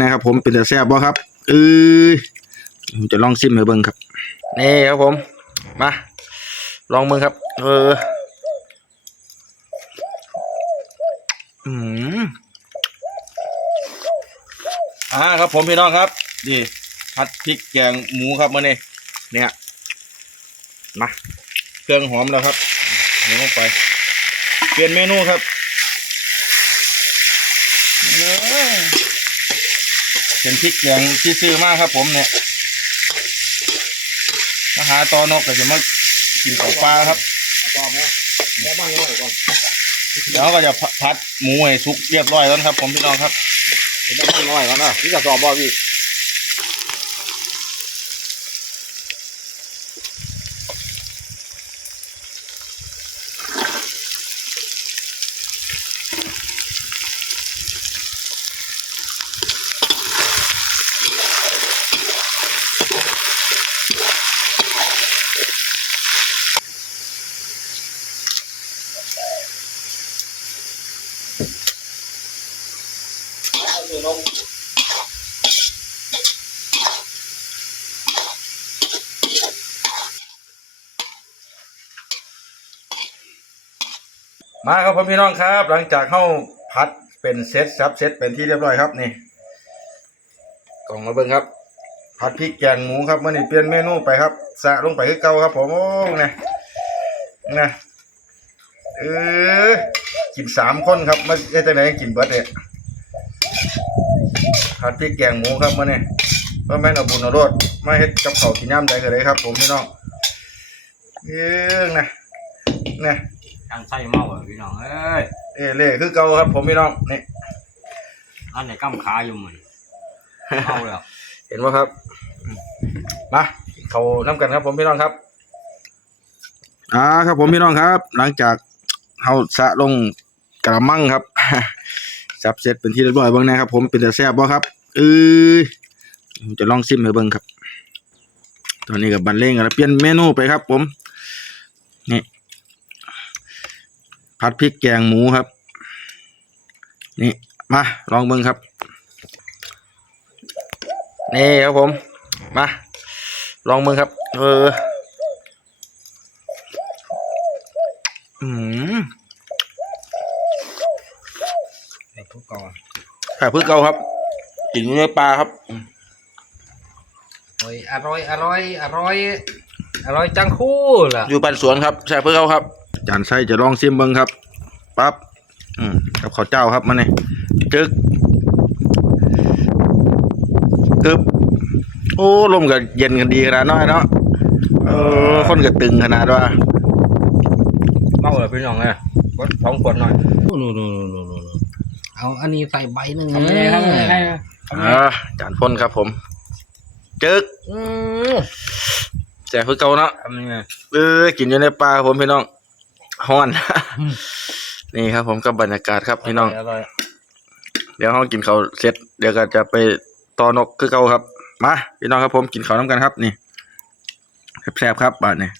นะครับผมเป็นแต่แซ่บบ่ครับเออผมจะลองชิมให้เบิ่งครับนี่ครับผม มา ลองเบิ่งครับ เอออืมอ่าครับผมพี่น้องครับนี่ผัดพริกแกงหมูครับมื่อนี้เนี่ยมาเครื่องหอมแล้วครับเดี๋ยวลงไป เปลี่ยนเมนูครับ เออเป็นพริกแกงที่ซื้อมาครับ ผมเนี่ยมาหาตอนกก็จะมากินของปลาครับบอกไหมแล้วบ้างยังไงก่อนเดี๋ยวก็จะพัดหมูให้สุกเรียบร้อยแล้วนะครับ ผมพี่น้องครับเห็นแล้วบ้างน้อยก่อนนะพี่จะสอบบ่พี่ มาครับผมพี่น้องครับ หลังจากเข้าพัดเป็นเซตซับเซตเป็นที่เรียบร้อยครับนี่กล่องมาเบิ่งครับ ผัดพริกแกงหมูครับเมื่อนี้เปลี่ยนเมนูไปครับสะลงไปคือเก่าครับผมโอ้นะนะเออกินสามคนครับมาเอ๊ะไหนกินเบิดเนี่ย ผัดพริกแกงหมูครับเมื่อนี้เพื่อแม่นเอาบุญเอาโรดมาเฮ็ดกับข้าวกินย่ำใจกันเลยครับ ผมพี่น้องเออนะนะทางไส้เมาอะพี่น้องเอ้ยเอเล่คือเก่าครับ ผมพี่น้องนี่อันไหนกำขาอยู่มันเมาแล้วเห็นไหมครับมาเขาน้ำกันครับ ผมพี่น้องครับอ่าครับ ผมพี่น้องครับ หลังจากเขาสะลงกระมังครับ จับเสร็จเป็นที่เรียบร้อยเบ้างนะครับ ผมเป็นแต่แซ่บบ่ครับเอ้ยผมจะลองซิมให้เบิ่งครับ ตอนนี้กับบันเลงแล้วเปลี่ยนเมนูไปครับ ผมนี่ผัดพริกแกงหมูครับ นี่มาลองเบิ่งครับนี่ครับผมมาลองมือครับ เอออืม ไอ้ทุกกองข่พึ่งเกาครับกินเนื้อปลาครับโอ้ยอร่อยอร่อยอร่อยอร่อยจังคู่ล่ะอยู่บ้านสวนครับใช่เพื่อเขาครับจานไส้จะลองซิมเบิ้งครับปั๊บอืมกับข้าวเจ้าครับมาเนี่ยจึกกึบโอ้ลมก็เย็นกันดีขนาดน้อยเนาะเออคนก็ตึงขนาดว่าเมาเลยพี่น้องเลยกดสองขวดหน่อยนู่นนู่นนู่นนู่น เอาอันนี้ใส่ใบหนึ่งทำไงครับทำไงอ่าจานพ่นครับผมจึกอืมแจกคือเก่าเนาะทำยังไงเออกินอยู่ในป่าครับผมพี่น้องฮ้อน นี่ครับ ผมกับบรรยากาศครับพี่น้อง อร่อยเดี๋ยวห้องกินข้าวเสร็จ เดี๋ยวก็จะไปตอนกคือเก่าครับ มาพี่น้องครับผมกินข้าวน้ำกันครับนี่แซ่บๆครับบาดนี่